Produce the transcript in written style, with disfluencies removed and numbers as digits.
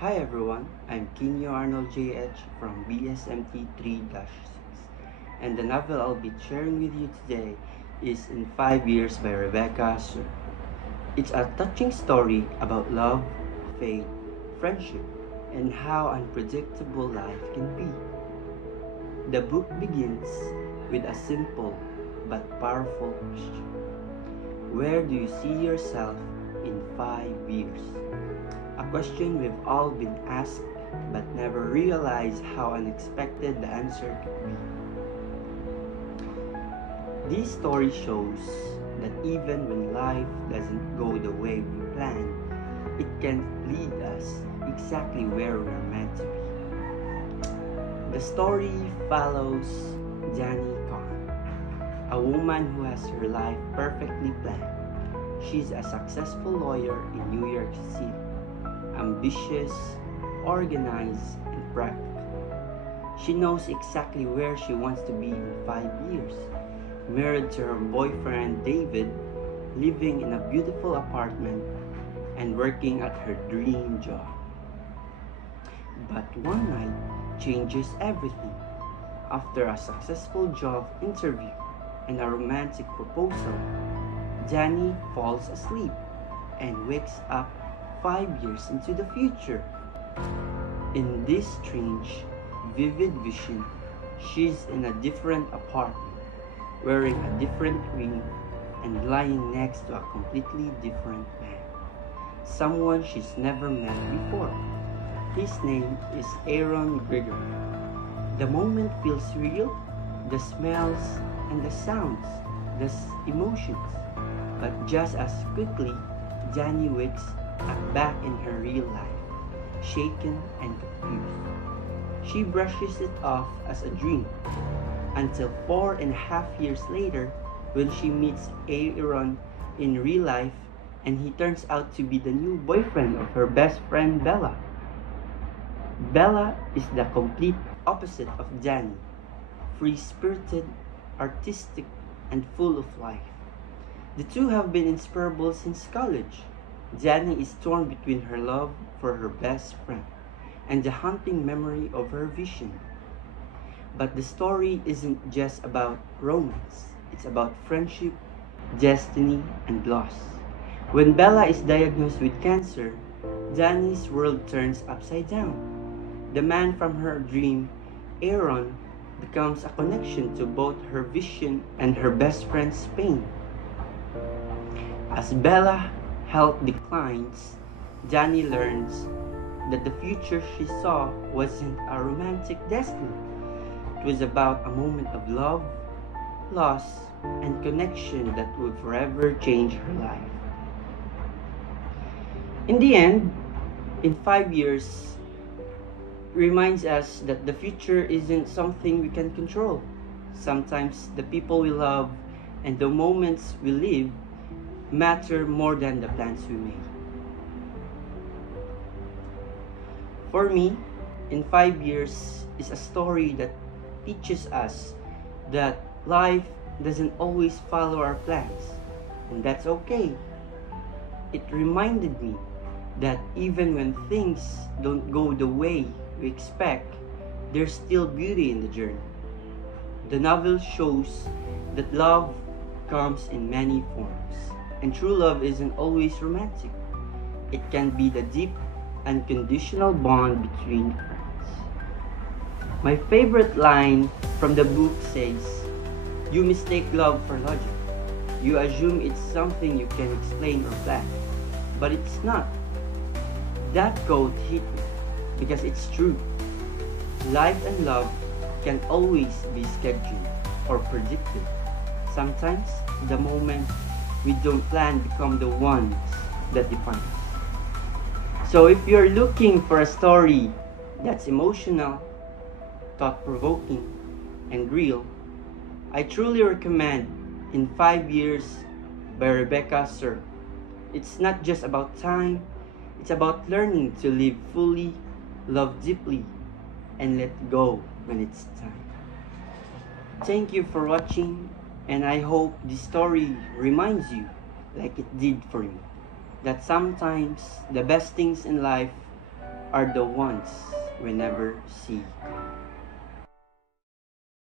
Hi everyone, I'm Kinyo Arnold JH from BSMT 3-6, and the novel I'll be sharing with you today is In 5 Years by Rebecca Sur. It's a touching story about love, faith, friendship, and how unpredictable life can be. The book begins with a simple but powerful question. Where do you see yourself in 5 years? A question we've all been asked but never realized how unexpected the answer could be. This story shows that even when life doesn't go the way we plan, it can lead us exactly where we're meant to be. The story follows Jani Khan, a woman who has her life perfectly planned. She's a successful lawyer in New York City, ambitious, organized, and practical. She knows exactly where she wants to be in 5 years, married to her boyfriend David, living in a beautiful apartment, and working at her dream job. But one night changes everything. After a successful job interview and a romantic proposal, Jani falls asleep and wakes up 5 years into the future. In this strange, vivid vision, she's in a different apartment, wearing a different ring, and lying next to a completely different man. Someone she's never met before. His name is Aaron Gregory. The moment feels real, the smells and the sounds, the emotions. But just as quickly, Jani wakes back in her real life, shaken and confused. She brushes it off as a dream until 4.5 years later when she meets Aaron in real life and he turns out to be the new boyfriend of her best friend Bella. Bella is the complete opposite of Jani, free-spirited, artistic, and full of life. The two have been inseparable since college. Jani is torn between her love for her best friend and the haunting memory of her vision. But the story isn't just about romance. It's about friendship, destiny, and loss. When Bella is diagnosed with cancer, Jani's world turns upside down. The man from her dream, Aaron, becomes a connection to both her vision and her best friend's pain. As Bella health declines, Jani learns that the future she saw wasn't a romantic destiny. It was about a moment of love, loss, and connection that would forever change her life. In the end, in 5 years, reminds us that the future isn't something we can control. Sometimes the people we love and the moments we live matter more than the plans we make. For me, in 5 years is a story that teaches us that life doesn't always follow our plans, and that's okay. It reminded me that even when things don't go the way we expect, there's still beauty in the journey. The novel shows that love comes in many forms, and true love isn't always romantic. It can be the deep, unconditional bond between friends. My favorite line from the book says, "You mistake love for logic. You assume it's something you can explain or plan, but it's not." That quote hit me because it's true. Life and love can always be scheduled or predicted. Sometimes the moments we don't plan become the ones that define us. So if you're looking for a story that's emotional, thought-provoking, and real, I truly recommend In 5 Years by Rebecca Sur. It's not just about time, it's about learning to live fully, love deeply, and let go when it's time. Thank you for watching, and I hope this story reminds you, like it did for me, that sometimes the best things in life are the ones we never see.